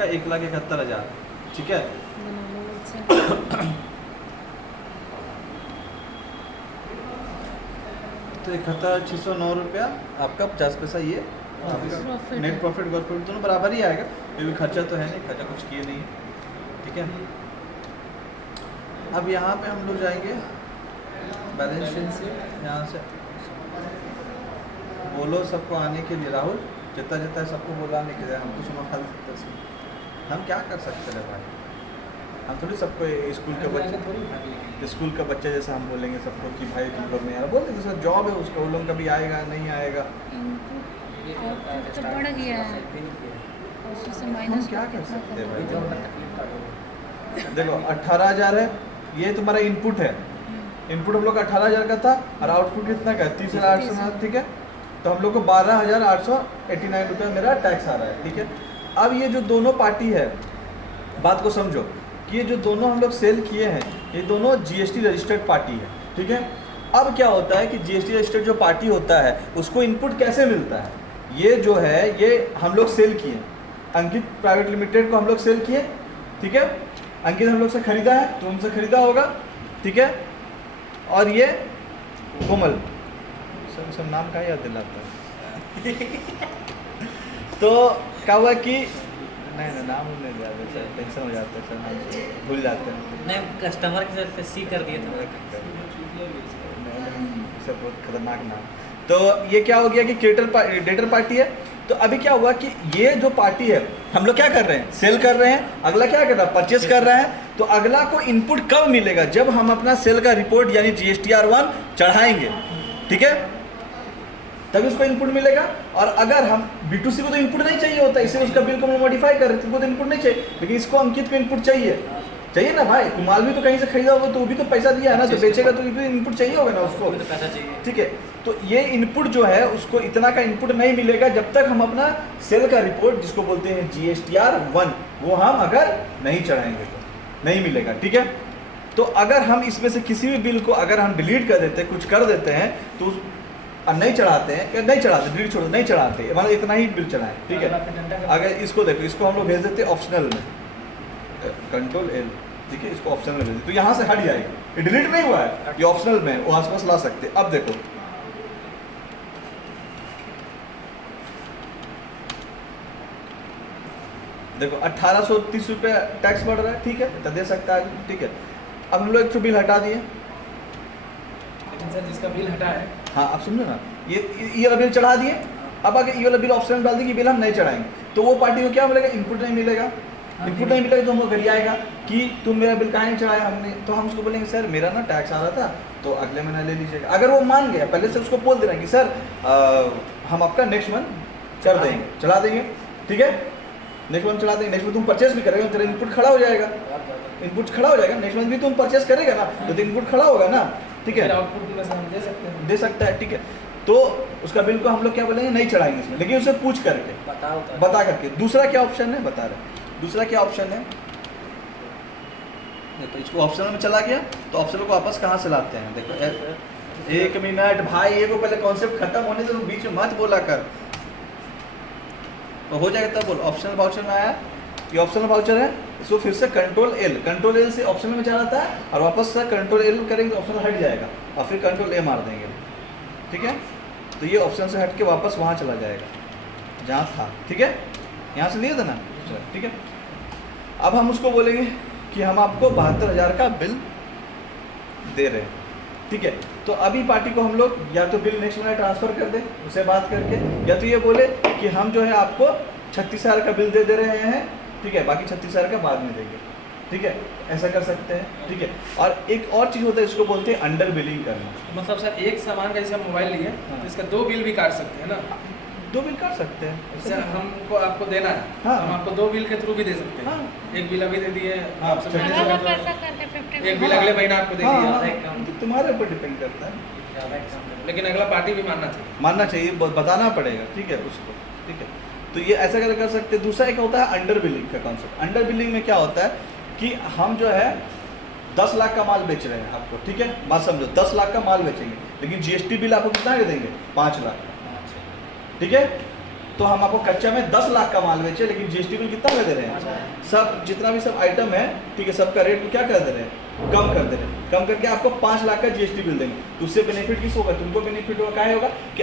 आपका 1,71,000, ठीक है। तो 71,609 रुपया आपका 50 पैसा ये नेट प्रॉफिट ग्रॉस प्रॉफिट दोनों बराबर ही आएगा, क्योंकि खर्चा तो है नहीं, खर्चा कुछ किए नहीं है, ठीक है। अब यहाँ पे हम लोग जाएंगे बैलेंस शीट से, यहाँ से बोलो सबको आने के लिए, राहुल जितना जितना सबको बुलाने के लिए, हमको सुनो हल हम क्या कर सकते हैं भाई, हम थोड़ी सबको स्कूल के बच्चे, स्कूल का बच्चा जैसा हम बोलेंगे सबको कि भाई तुम लोग में यार बोल देंगे, सर जॉब है उसका, वो लोग कभी आएगा नहीं आएगा, तो बढ़ गया है, हम क्या कर सकते हैं भाई। देखो 18,000 है, ये तुम्हारा इनपुट है, इनपुट हम लोग का 18,000 का था और आउटपुट कितना का है 30,800, ठीक है। तो हम लोग को 12,889 रुपये मेरा टैक्स आ रहा है, ठीक है। अब ये जो दोनों पार्टी है, बात को समझो कि ये जो दोनों हम लोग सेल किए हैं, ये दोनों जीएसटी रजिस्टर्ड पार्टी है, ठीक है। अब क्या होता है कि जीएसटी रजिस्टर्ड जो पार्टी होता है उसको इनपुट कैसे मिलता है, ये जो है ये हम लोग सेल किए, अंकित प्राइवेट लिमिटेड को हम लोग सेल किए, ठीक है। अंकित हम लोग से खरीदा है, तो हमसे खरीदा होगा, ठीक है। और ये कोमल, सब नाम का याद दिलाता है तो क्या हुआ कि नहीं नाम नहीं याद है सर, टेंशन हो जाता है सर, नाम भूल जाते हैं, नहीं कस्टमर के साथ सी कर दिए थे, सब बहुत खतरनाक नाम। तो ये क्या हो गया कि डेटर पार्टी है। तो अभी क्या हुआ कि ये जो पार्टी है हम लोग क्या कर रहे हैं, सेल कर रहे हैं, अगला क्या कर रहा है, परचेस कर रहा है। तो अगला को इनपुट कब मिलेगा, जब हम अपना सेल का रिपोर्ट यानी GSTR1 चढ़ाएंगे, ठीक है, तभी उसको इनपुट मिलेगा। और अगर हम B2C को तो इनपुट नहीं चाहिए होता, इसलिए उसका बिल को हम मॉडिफाई कर रहे थे, तो इनपुट नहीं चाहिए, लेकिन इसको अंकित को इनपुट चाहिए ना भाई, माल भी तो कहीं से खरीदा होगा, तो वो भी तो पैसा दिया है ना, तो बेचेगा तो इनपुट चाहिए होगा ना उसको, पैसा चाहिए, ठीक है। तो ये इनपुट जो है उसको इतना का इनपुट नहीं मिलेगा जब तक हम अपना सेल का रिपोर्ट जिसको बोलते हैं GSTR1 वो हम अगर नहीं चढ़ाएंगे तो नहीं मिलेगा, ठीक है। तो अगर हम इसमें से किसी भी बिल को अगर हम डिलीट कर देते हैं, कुछ कर देते हैं, तो नहीं चढ़ाते हैं, नहीं चढ़ाते, डिलीट छोड़ नहीं चढ़ाते, मतलब इतना ही बिल चढ़ाएं, ठीक है। अगर इसको देखो, इसको हम लोग भेज देते हैं ऑप्शनल में, Ctrl+L, ठीक है, इसको ऑप्शनल में भेज देते, तो यहाँ से हट जाएगा, ये डिलीट नहीं हुआ है, ये ऑप्शनल में वो आसपास ला सकते हैं। अब देखो देखो 1830 रुपये टैक्स बढ़ रहा है, ठीक है, तो दे सकता है, ठीक है। अब हम लोग एक तो बिल हटा दिए, लेकिन सर जिसका बिल हटा है, हाँ आप सुनो ना, ये वाला बिल चढ़ा दिए, अब आगे ये वाला बिल ऑप्शन में डाल दिए कि बिल हम नहीं चढ़ाएंगे, तो वो पार्टी को क्या मिलेगा, इनपुट नहीं मिलेगा, इनपुट नहीं मिलेगा तो हमको घर आएगा कि तुम मेरा बिल काहे नहीं चढ़ाया हमने, तो हम उसको बोलेंगे सर मेरा ना टैक्स आ रहा था तो अगले महीना ले लीजिएगा। अगर वो मान गया, पहले से उसको बोल देना कि सर हम आपका नेक्स्ट मंथ कर देंगे, चढ़ा देंगे, ठीक है, नेक्स्ट मंथ चढ़ा देंगे, नेक्स्ट मंथ तुम परचेस भी करेगा, तेरा इनपुट खड़ा हो जाएगा, इनपुट खड़ा हो जाएगा, नेक्स्ट मंथ भी तुम परचेस करेगा ना, तो इनपुट खड़ा होगा ना, ठीक है, आउटपुट में से हम दे सकते हैं, दे सकता है, ठीक है। तो उसका बिल को हम लोग क्या बोलेंगे, नहीं चढ़ाएंगे इसमें, लेकिन उसे पूछ करके बता करके। दूसरा क्या ऑप्शन है बता रहे, दूसरा क्या ऑप्शन है, तो इसको ऑप्शनल में चला गया, तो ऑप्शनल को वापस कहाँ से लाते हैं, देखो एक मिनट भाई, ये को पहले कॉन्सेप्ट खत्म होने तो बीच में मत बोला कर, तो हो जाएगा तब बोल। ऑप्शनल वाउचर में आया, ये ऑप्शनल वाउचर है, इसको फिर से Ctrl+L से ऑप्शनल में चला जाता है, और वापस से Ctrl+L करेंगे तो ऑप्शनल हट जाएगा, और फिर Ctrl+A मार देंगे, ठीक है। तो ये ऑप्शन से हट के वापस वहाँ चला जाएगा जहाँ था, ठीक है, यहाँ से लिए था ना, ठीक है। अब हम उसको बोलेंगे कि हम आपको 72,000 का बिल दे रहे हैं, ठीक है। तो अभी पार्टी को हम लोग या तो बिल नेक्स्ट महीने ट्रांसफ़र कर दें उससे बात करके, या तो ये बोले कि हम जो है आपको 36,000 का बिल दे रहे हैं, ठीक है, बाकी 36,000 का बाद में देंगे, ठीक है, ऐसा कर सकते हैं, ठीक है। और एक और चीज़ होता है, इसको बोलते हैं अंडर बिलिंग करना। मतलब सर एक सामान का जैसे हम मोबाइल लिए, तो इसका 2 बिल भी काट सकते हैं ना, 2 बिल कर सकते हैं, जैसे हमको आपको देना है, हाँ। हम आपको 2 बिल के थ्रू भी दे सकते हैं, हाँ। एक बिल अभी दे दिए, हाँ, आपसे चलिए। पहले अगर से वो पैसा करके 50 एक बिल अगले महीना आपको दे हाँ, दिया, हाँ, तो तुम्हारे ऊपर डिपेंड करता है, लेकिन अगला पार्टी भी मानना चाहिए, मानना चाहिए, बताना पड़ेगा, ठीक है उसको, ठीक है। तो ये ऐसा कर सकते हैं। दूसरा एक होता है अंडर बिलिंग का कॉन्सेप्ट। अंडर बिलिंग में क्या होता है कि हम जो है 10 लाख का माल बेच रहे हैं आपको, ठीक है, बात समझो, 10 लाख का माल बेचेंगे, लेकिन GST बिल आपको कितना के देंगे, 5 लाख का, ठीक है। तो हम आपको कच्चा में 10 लाख का माल बेचे, लेकिन जीएसटी बिल कितना में दे रहे हैं? सब जितना भी सब आइटम है, ठीक है, सबका रेट क्या कर दे रहे हैं? कम कर दे रहे हैं। कम करके आपको 5 लाख का जीएसटी बिल देंगे। तो उससे बेनिफिट किस होगा? तुमको बेनिफिट होगा, क्या होगा कि